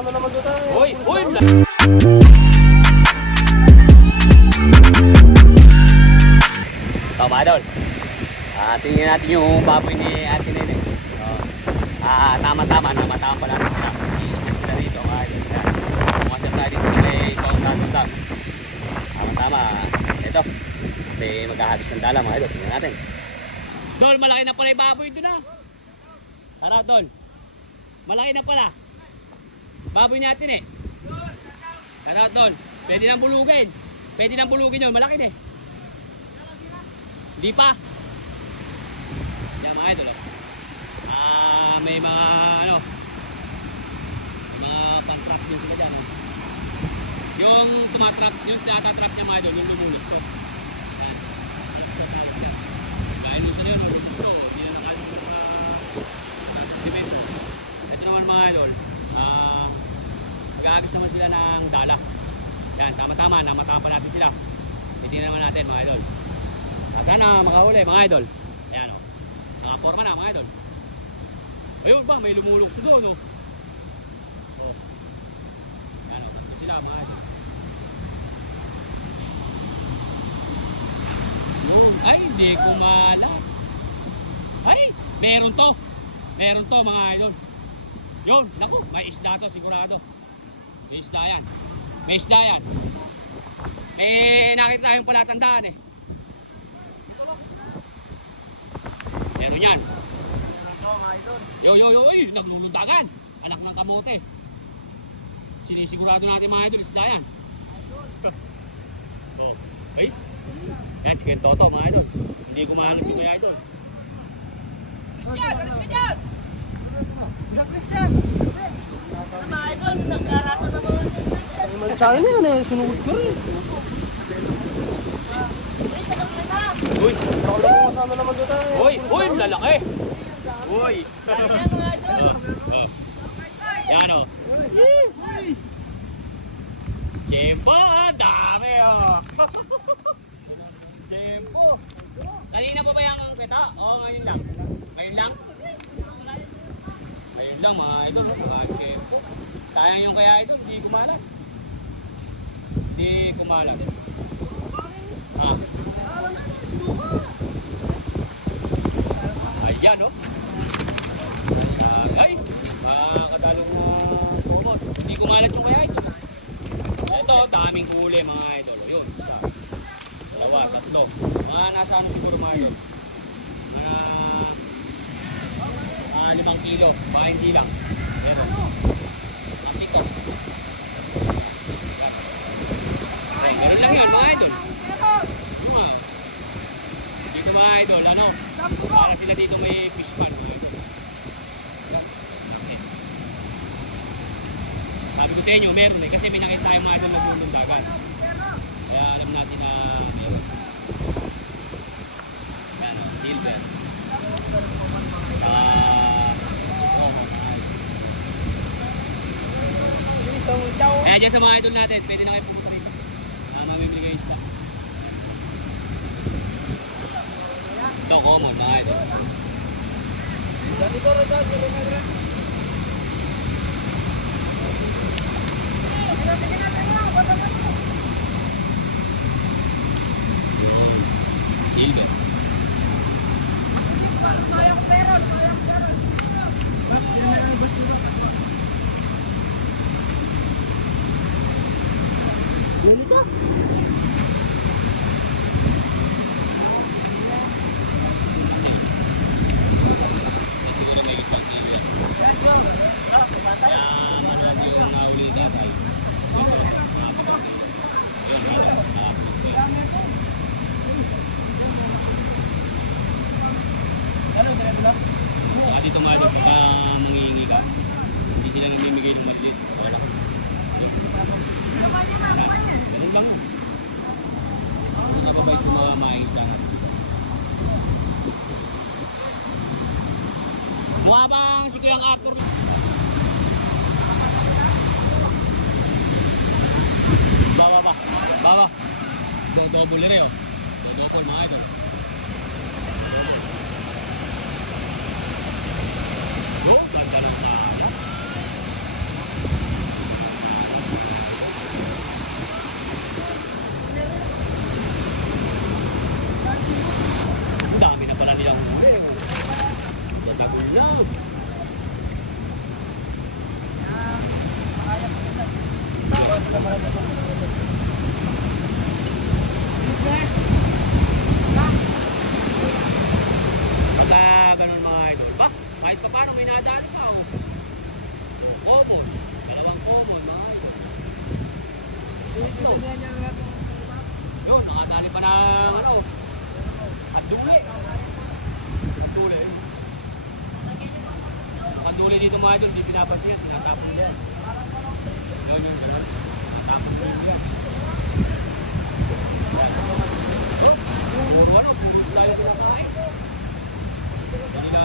Sama naman doon tayo. Hoy! Hoy! Ito mga idol. Tingnan natin yung baboy ni Ate Nene. Tama-tama. Namatama pa natin sila. I-adjust sila dito mga idol. Pumasap tayo dito sa may bawang tatang. Tama-tama. Ito. May maghahabis ng dala mga idol. Tingnan natin. Dol, malaki na pala yung baboy doon na. Tara, Dol. Malaki na pala. Baboy natin eh. Tara, Dol. Pwede nang bulugin. Pwede nang bulugin yun. Malaki na eh. Hindi pa. Yan mga idol. May mga ano. May mga pan-truck din sila dyan. Yung tumatruck, yung natatrack niya mga idol, yung lumulot ko. Yan. Kain nun sila yun. Ito, hindi na nakalulot na cement. Ito naman mga idol. Mag-aagis naman sila ng dala. Yan, tama-tama. Namatama pa natin sila. Hindi naman natin mga idol. Sana makahuli mga idol. Ayan o. Nakaporma na mga idol. Ayun ba, may lumulukso doon o. Oh. Ayan o. Ito sila mga idol. Oh. Ay, hindi ko mala. Ay, meron to. Meron to mga idol. Yun, naku, may isda to sigurado. May isda yan. May isda yan. Nakita tayong palatandaan eh. Meron yan. Yo, ay, naglulundagan. Anak ng kamote. Sinisigurado natin mga idol, isda yan. Oh, ay. Yan, si Ken Toto mga idol. Hindi kumahanap dito yung idol. Christian! Alis ka dyan! Christian! Mga idol, nagkarata na mga Ay, sa akin na yan eh. Sunugod ko rin. Uy! Sama naman doon tayo. Uy! Uy! Lalaki! Uy! Yan o. Tiyempo! Dami o! Tiyempo! Kanina pa ba yung kita? Oo, ngayon lang. Ngayon lang? Ngayon lang mga idol. Tiyempo. Sayang yung kaya idol. Hindi kumalat. Hindi kumalat. Ayan o. Ay! Kadalong na robot. Hindi kumalat yung kaya idol. Ito, daming huli mga idol. Yun. Isa. Dalawa, tatlo. Mga nasa ano siguro mga idol. Mga 5 kilo. Baka hindi lang. Ayan o. Laki to. Ay, meron lang yun mga idol. Dito mga idol, ano? Para sila dito may fish pan. Sabi ko sa inyo, meron eh. Kasi may nakita tayong mga idol nagbubundagan. Kaya alam natin na meron. Ayan o, silver. Kaya dyan sa mga idol natin, pwede na kayo pumunta rito. Mamimili kayo ispa. Ito, common mga idol. Silver. Siguro may isang kilo. Kaya marami yung naulitan. Dito mga idol, mangingi ka. Hindi sila namimigay ng maliit. Wala. Ganun lang. Nababait yung mga mais lang. Mukha bang si Kuyang actor? Baba. Baba. Double rin oh. Double mga idol. Oh, ganda ng Love. Pagka ganun mga idol. Ba, kahit pa paano may nadaan pa. Oh. Common. Dalawang common mga idol. Yun, nakatali pa ng ano. At duli. At duli. At duli dito mga idol, hindi pinapansin. Tinatapon yan. Yun yung tinatapon yan. Oh, ano, bubus tayo dito mga idol. Hindi na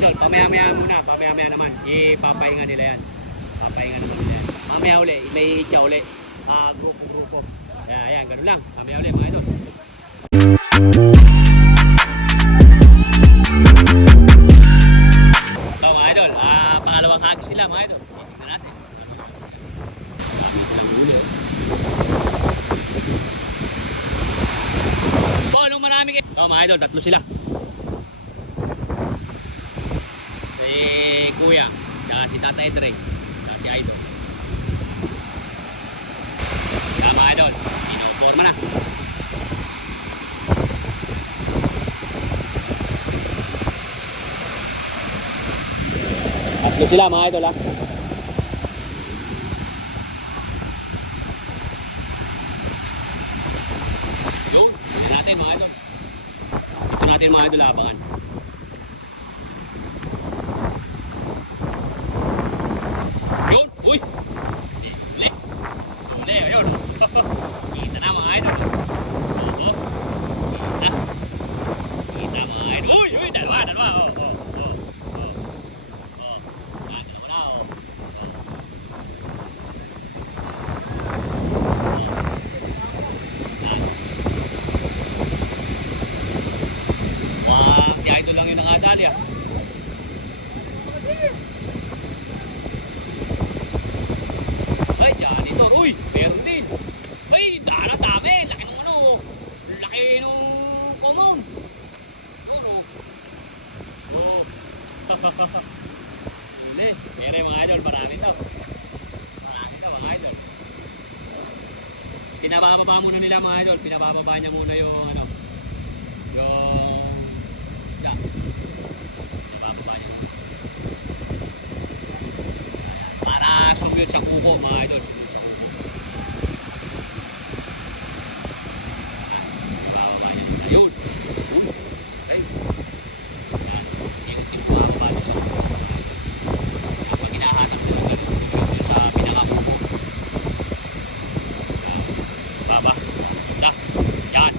idol, pamaya-maya muna, pamaya-maya naman. Ipapahinga nila yan. Papahinga naman nila yan. Mamaya uli, may itcha uli. Grupo-grupo. Ayan, ganun lang. Mamaya uli mga idol. So mga idol, pangalawang hag sila mga idol. Tingnan natin. Anong marami kayo? So mga idol, tatlo sila. Si Kuya, saka si Tata Edre, saka si Idol. Kaya mga idol, inuforma na. Tatlo sila mga idol ha. Yun, ito natin mga idol. Ito natin mga idol abangan. Yun, uy! Uli! Uli, ayun. Kita na mga idol. Oo. Kita. Kita mga idol. Uy, uy, dalawa. Oh. Dalawa na, oh. Si idol lang yung nakadali ah. Ay, dyan ito. Uy, meron din. Ay, dami. Laki nung ano. Laki nung common. Duro. Oh. Uli. Mere mga idol, marami daw. Marami daw mga idol. Pinabababa muna nila mga idol. Pinabababa niya muna yung ano. Yung ya. Pinabababa niya. Para sumiyot sa kuko mga idol. Bababa niya. Ayun. Okay. Ikot-ikot bababa niya sa kuko. Pag hinahanap nila ganun sa pinaka. Baba. Da. Yan.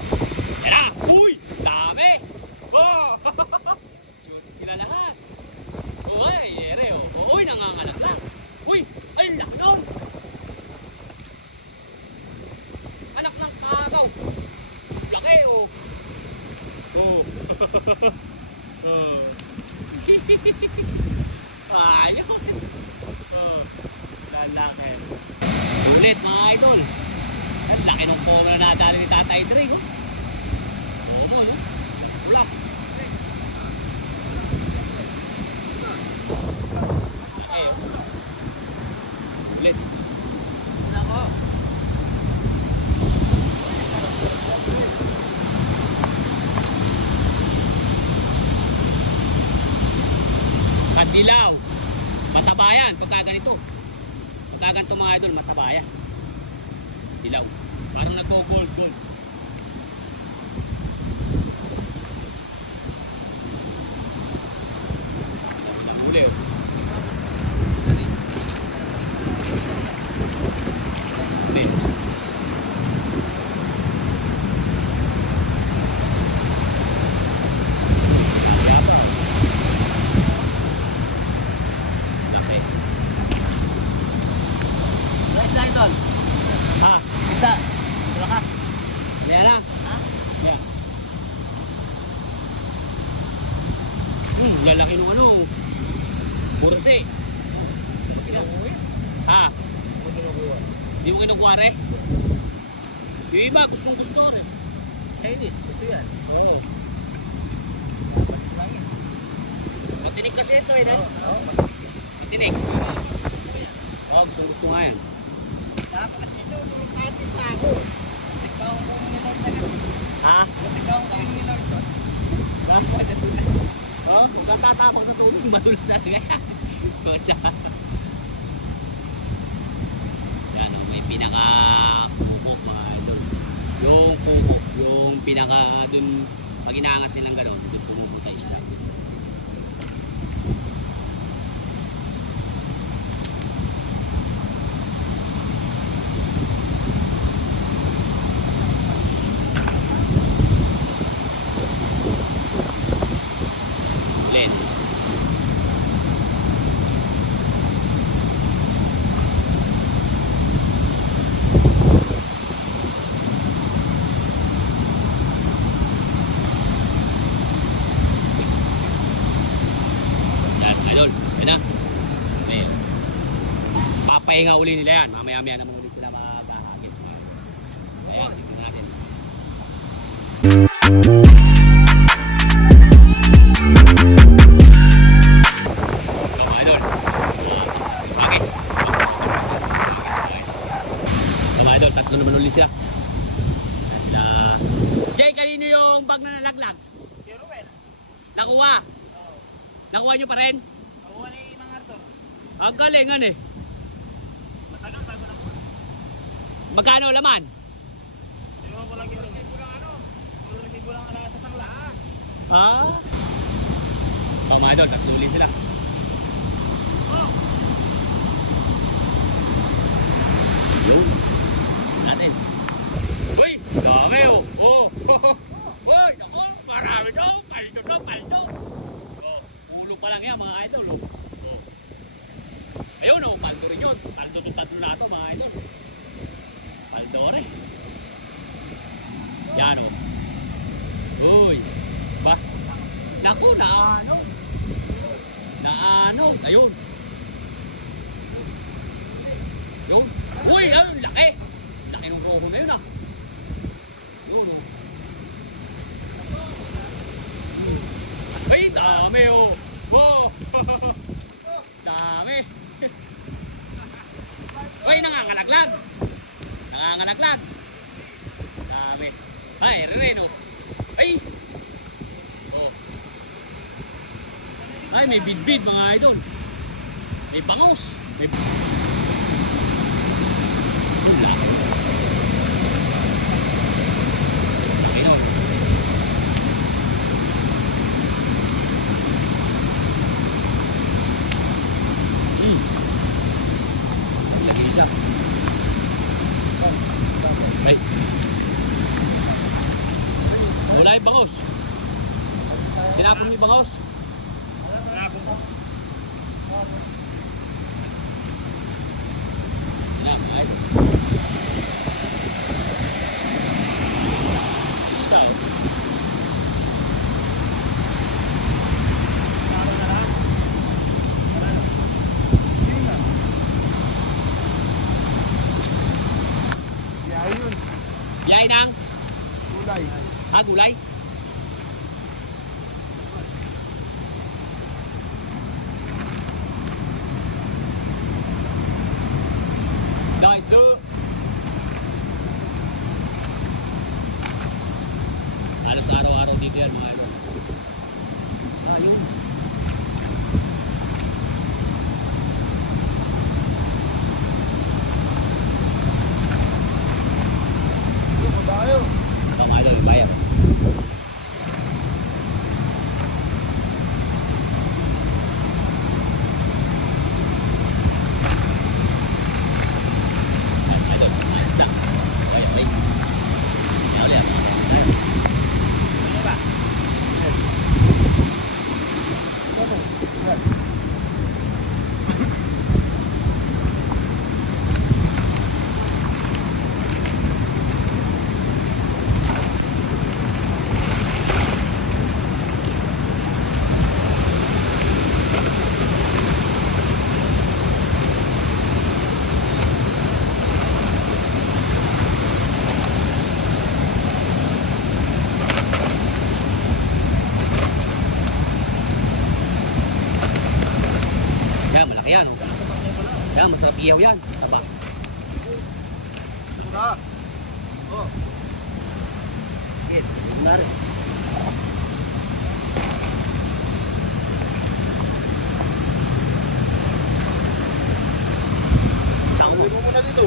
Yan na. Uy! Dami! Oh! Shoot sila lahat. Uy! Ere oh. Uy! Nangangalat lang. Uy! Ay! Laki doon! Anak ng kagaw. Laki oh. Oh. Oh. Ayos. Oh. Lalaki. Ulit mga idol. Ang laki ng pomo na natali ni Tata Edre, oh. Pomo, no? Wala. Okay. Ulit. Nako. Kadilaw. Matabayan pagka ganito. Pagka ganito mga idol, matabayan. Dilaw. Parang nagko-gold gold. Uli oh. Uli. Laki. Right, idol. Ha? Isa. Dalawa ka. Yan na. Ha? Yan. Lalaki nung ano. Kursi. Ha? Di mo kinukuha re? Yung iba, gusto rin. Chinese, ito yan. Oo. Basta lang yan. Matinig kasi ito eh. Oo. Matinig. Oo, gusto nga yan. Tapos ito, tulog natin sa ako. Ikaw kung nilord na lang. Ha? Ikaw kung nilord doon. Rampo na tulas. Oo, tatatapang sa tulog. Matulog sa atin. Kotsa. Yan, may pinaka-kuko mga idol. Yung kuko, yung pinaka dun, pag inaangat nilang gano'n, dun pumupunta isla. Len. Yan, idol. Yan na. Okay. Papahinga uli nila yan. Mamaya-maya naman uli sila makakagis. Kaya, tignan natin. Mga idol. Agis. Mga idol, tatlo naman uli sila. Kaya sila... Jay, kanino yung bag na nalaglag? Pero well, Nakuha. Nakuha nyo pa rin? ako na yung mga arto. Ang galingan eh. Matagal bago na po. Magkano laman? Ewan ko lang yung resibo lang ano. Yung resibo lang ala sa sangla. Ha? Oh, mga idol, tatlo uli sila. Yun. Natin. Uy! Dami oh! Oh! Uy! Ako! Marami to! Paldo to! Paldo! Oh, ulo pa lang yan mga idol oh. Ayun oh! Paldo rin yun! Paldo to tatlo na ito mga idol. Paldo rin. Yan oh. Uy! Ba? Naku! Naanog! Naanog! Ayun! Yun! Uy! Ayun! Laki! Laki ng roho na yun ah! Yun oh! Ay! Dami oh! Oh! Dami! Uy! Nangangalaglag! Nangangalaglag! Dami! Ay! Rin oh! Ay! Oh! Ay! May bidbid mga idol! May bangos! May... Ayun. Lagi siya. Ay. Wala yung bangos. Tinapon mo yung bangos. Tinapon ay. Isa oh. Ayun. Yay nang. Kulay. Gulay. Guys, do. Halos araw-araw dito yan mga idol. Ayun. Tayo. Ito mga idol, bayan. Yan, masarap iyaw yan. Taba. Sura. Oh. Yan, kunwari. Uwi mo muna dito.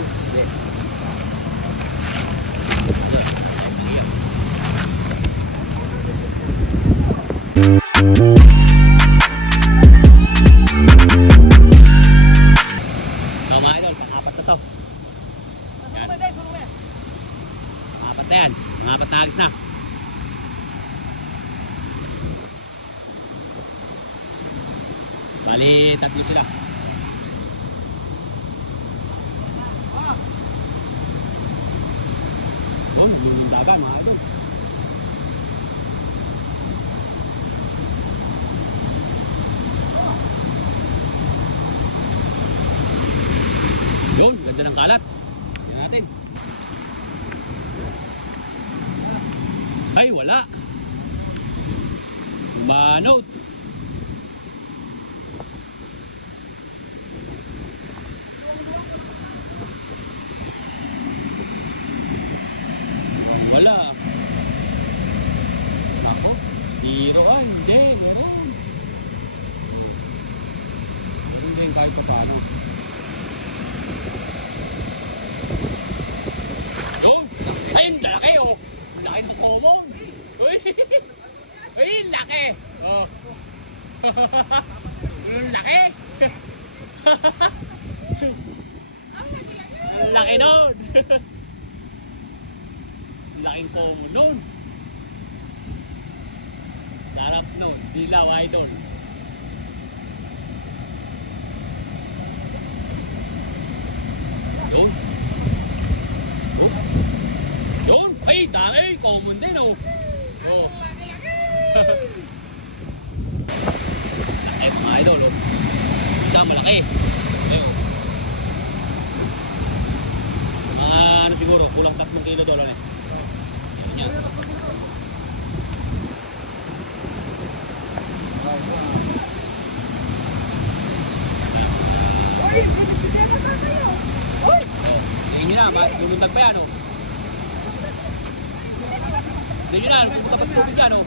Ito mga idol, pang-apat na to. Yan. Pang-apat na yan. Pang-apat na agis na. Bali, tatlo sila. Oh, yung dagan mga idol. Yun, ganda ng kalat. Yan natin. Ay, wala. Umanot. Wala. Ako, zero ay, hindi, gano'n. Hindi kahit pa paano. Doon! Ay, ang laki oh! Laki ng common! Uy! Uy, laki! Oh. Ulong laki! Ang laki nun! Laking common nun! Sarap nun, dilaw idol. Doon! Doon! Ay, dami! Common din oh! Oh! Laki mga idol oh! Isa malaki! Ayun! Mga ano siguro, kulang 3 kilo doon eh. Ayun yan. Tingin nyo na, bumuntag pa yan oh! Tingin nyo na, pupunta pa sa tubig yan oh!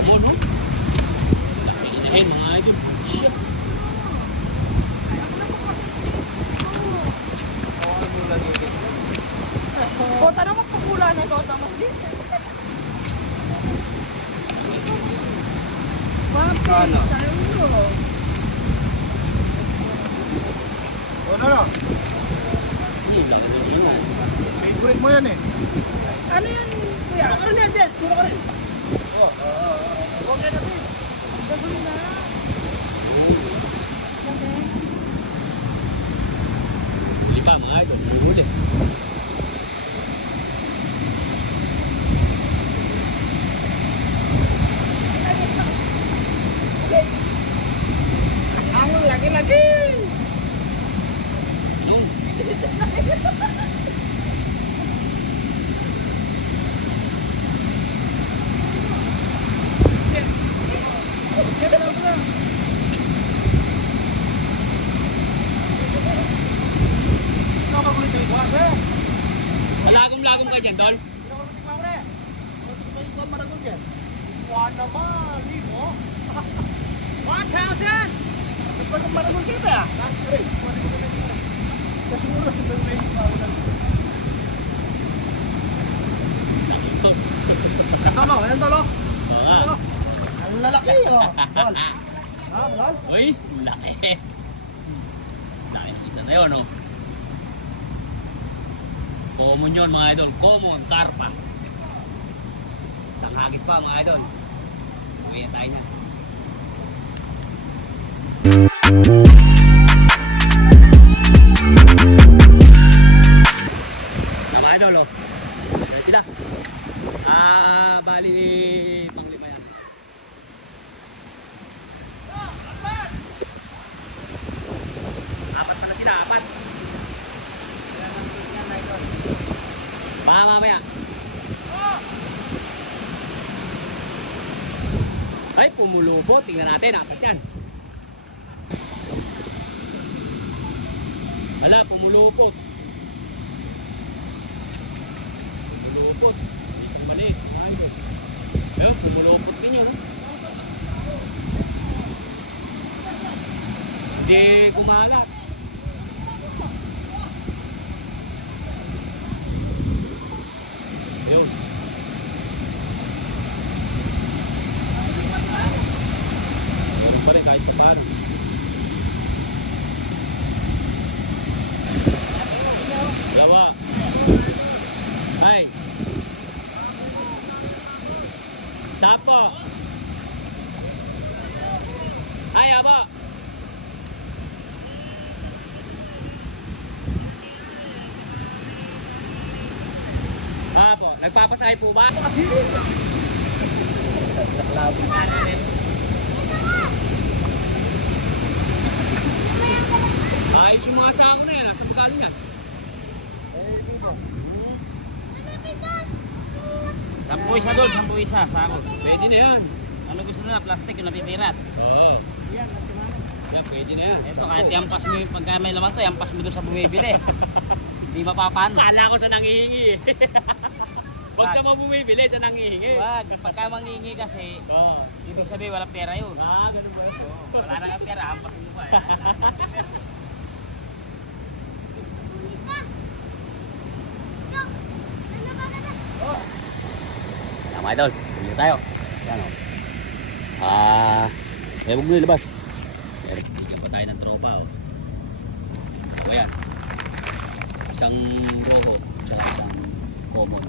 Ano no? Ayun mga idol. Shit! Kota naman pagkula na kota mo din. Bakit? Sa'yo. Ano na? Hindi lang na yun. Favorite mo yan eh. Ano yan, kuya? Turo ka rin yan, Jen. Turo ka rin. Oh. Huwag yan natin. Gagawin na. Okay. Huli ka mga idol. Huli. Ang laki-laki. Yung. Malagom-lagom ka dyan, Dol. Wala naman, limo. 1,000! Pag marunong kita ah. Kasi mura sa dalawa yung paulan. Ang tolo, ayan tolo. Oo nga. Ang lalaki oh. Bol. Ha, bol? Uy, laki. Laki ng isa na yun, oh. Common yun, mga idol. Common, karpa. Isang hagis pa, mga idol. Kaya tayo na. Mga idol, oh. Ayan sila. Bali panglima yan. Apat pala sila, apat. Baka mamaya. Ay, pumulupot. Tingnan natin. Apat yan. Wala, pumulupot. Pumulupot. Isang mali. Ayun, pumulupot din yun. Hindi kumala. Ayun. Meron pa rin kahit pa paano. Gawa. Ay. Tapo. Ay, aba. Tapo. Nagpapasakay po ba? Ayos yung mga sako na yan. Sa magkano yan? 10 isa doon, 10 isa, sako. Pwede na yan. Ano gusto na? Plastic yung natitirat. Oo. Yan, natin. Yan, pwede na yan. Ito, kahit yampas mo yung pagka may laman to, yampas mo doon sa bumibili. Hindi mapapano. Kala ko sa nangihingi eh. Pag sa mga bumibili, sa nangihingi. Wag, pagka mangingi kasi, Oo. ibig sabihin walang pera yun. Ganun ba yun? Wala na kang pera, hampas mo pa eh. Mga idol, tuloy tayo. Yan o. Huwag mo nilabas. Bigyan pa tayo ng tropa o. Ako yan. Isang buho, tsaka isang common.